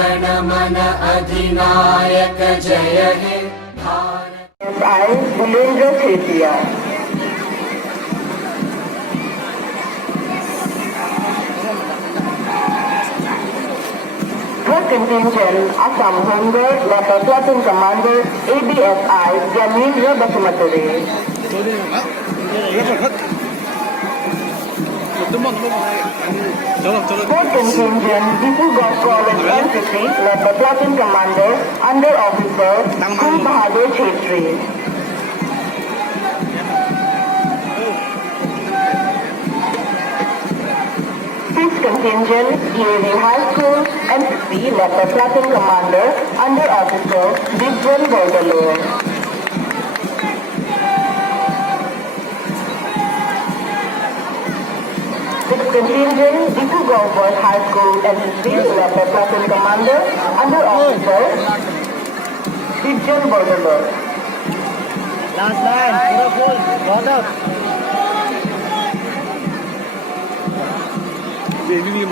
जनगणमन अधिनायक जय हे Bharat. I, Bulendra Chetia. Third contingent, Assam Homeguard, Lata Platoon Commander, ABFI, Jamindra Basumatore. Fourth contingent, Diphu Golf College M50, Lata Platoon Commander, Under Officer, Kul Bahadur Chetri. Fifth contingent, DAV High School, M50, Lata Platoon Commander, Under Officer, Diphu Bordalur. Sixth contingent, Diphu Golf Boys High School, M50, Lata Platoon Commander, Under Officer, Diphu Bordalur. Last line, pura full, got up.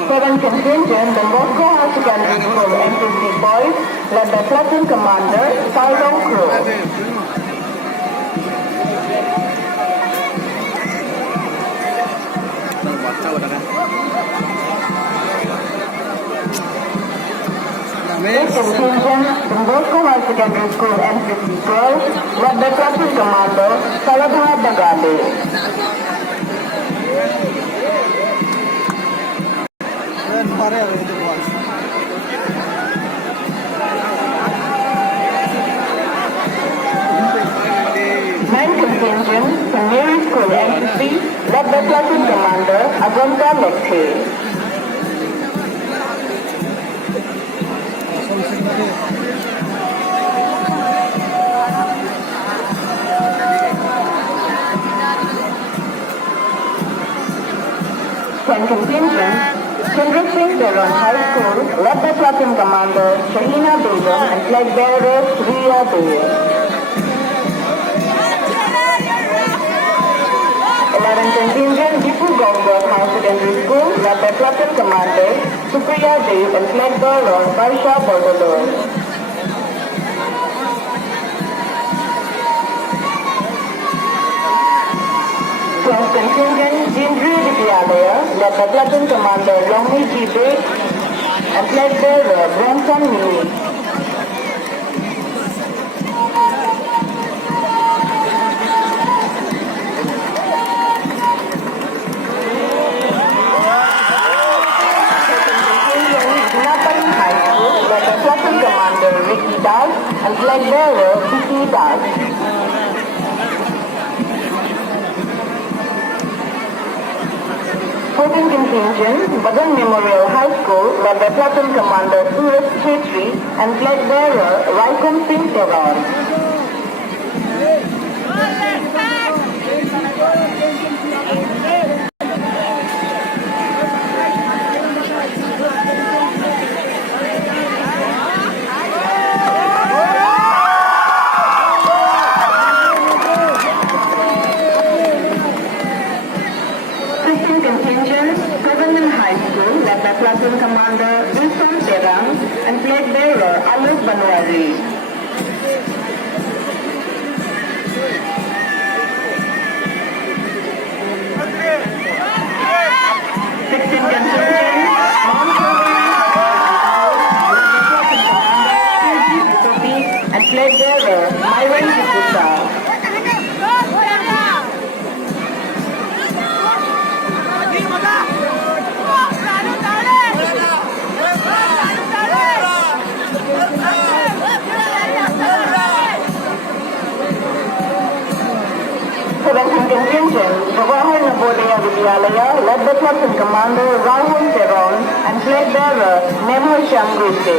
Seventh contingent, the Moscow High Secondary School, M50 Boys, led by Platoon Commander, Saldong Crow. Eighth contingent, the Moscow High Secondary School, M50 Girls, led by Platoon Commander, Saladhar Bagade. Ninth contingent, St. Mary's School, M50, led by Platoon Commander, Agonka Lekhe. Tenth contingent, Chandra Singh Tehran High School, led by Platoon Commander Shahina Begum and flag bearer Riya Dey. 11th contingent, Diphu Golf Boys High Secondary School, led by Platoon Commander Supriya Dev and flag bearer Barsha Bordalur. 12th contingent, Jindri Vidyalaya, led by Platoon Commander Yomi Jibe and flag bearer Bronson Mini. 13th High School, led by Platoon Commander Ricky Das and flag bearer Vicky Das. 14th contingent, Bagan Memorial High School, led by Platoon Commander Suraj Chetri and flag bearer Raikon Singh Tehran. 15th contingent, Government High School, led by Platoon Commander Wilson Terang and flag bearer Alok Banwari. 16th contingent, Mount and flag bearer Myron Diputa. 17th contingent, Jawahar Navodaya Vidyalaya, led by Platoon Commander Rahul Teron and flag bearer Nemo Shamgute.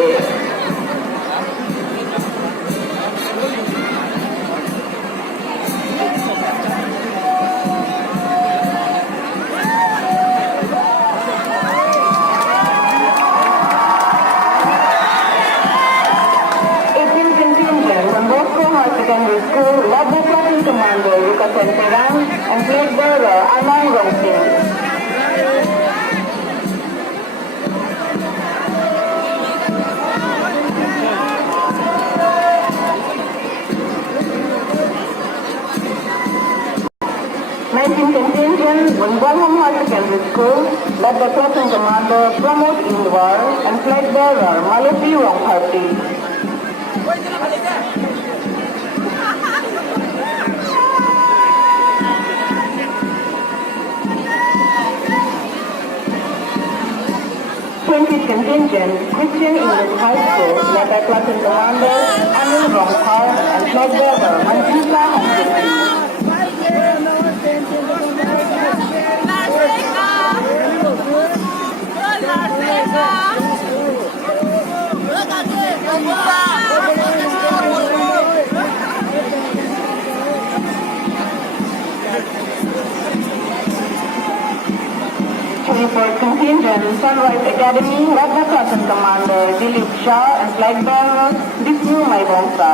18th contingent, from Moscow High Secondary School, led by Platoon Commander Yukasen Terang and flag bearer Anglong Singh. 19th contingent in Welham High Secondary School, led by Platoon Commander Pramod Indwar and flag bearer Malati Rongparty. 20th contingent, Christian English High School, led by Platoon Commander Anglong and flag bearer Manjusa Hamdani. For contingent, Sunrise Academy, led by Platoon Commander Dilip Shah and flag bearer Diphu Maibongsa.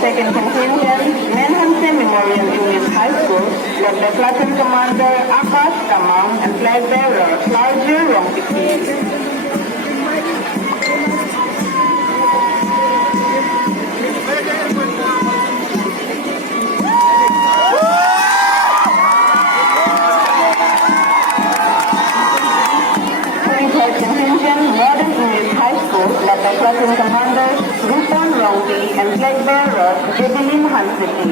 Second contingent, Menhanse Memorial English High School, led by Platoon Commander Akash Tamang and flag bearer Clarju Rongpiki. Contingent, Modern English High School, led by Platoon Commander Rupan Rongti and flag bearer Jebilin Hansiti.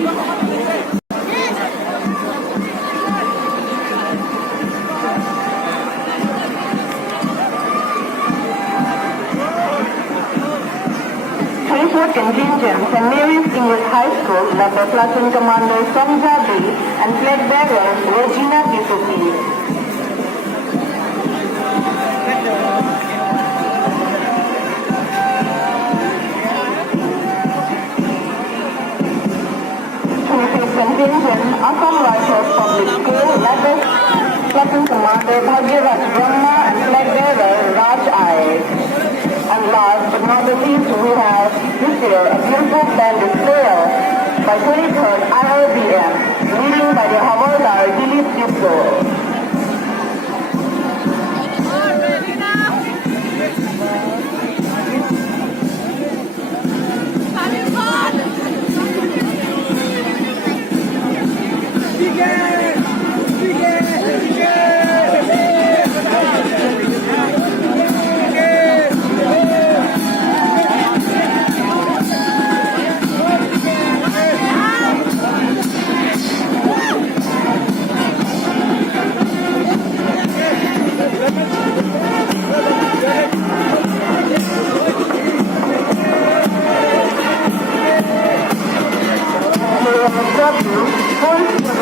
Contingent, St. Mary's English High School, led by Platoon Commander Somja B and flag bearer Regina Gisuki. Contingent, Assam Rifles Public School, led by Platoon Commander Bhagyavat Brahma and flag bearer Raj I. And last but not the least, we have this year a beautiful band display by 23rd IRBM, leading by the Havaldar Dilip Diphu.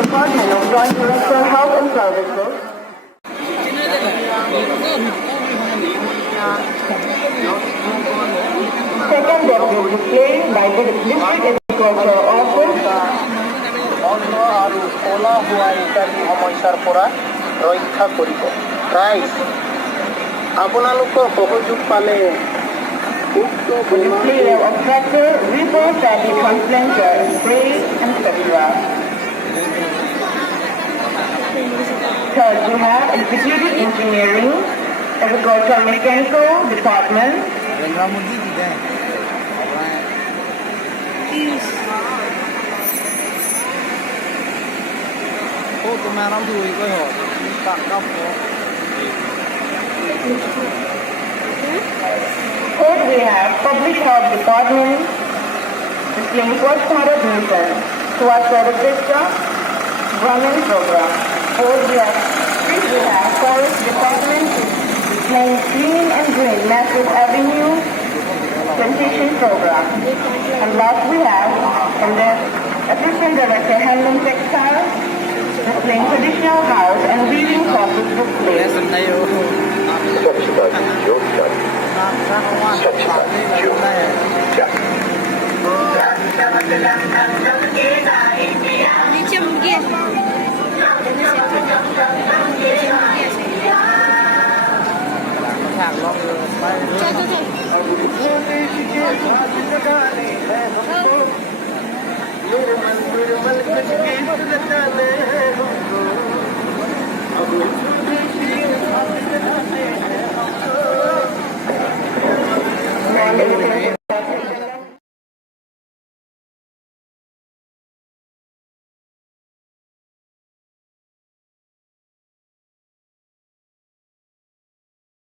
Department of Joint Director Health and Services. Second deputy display by the District Agriculture Office. অন্য আৰু কলা হোৱা ইত্যাদি সমস্যাৰ পৰা ৰক্ষা কৰিব। ৰাইজ আপোনালোকৰ সহযোগ পালে Display of tractor, reaper, fatty transplanter, spray, etc. Third, we have Executive Engineering, Agricultural Mechanical Department. Fourth, we have Public Health Department, displaying first Bharat Mission, Swasthya Register, Government Program. Fourth, we have Forest Department, displaying Clean and Green Massive Avenue Plantation Program. And last we have, from the Assistant Director Handloom Textile, displaying traditional house and weaving process display. नीचे मुर्गी है निर्मल निर्मल कुछ गीत गाने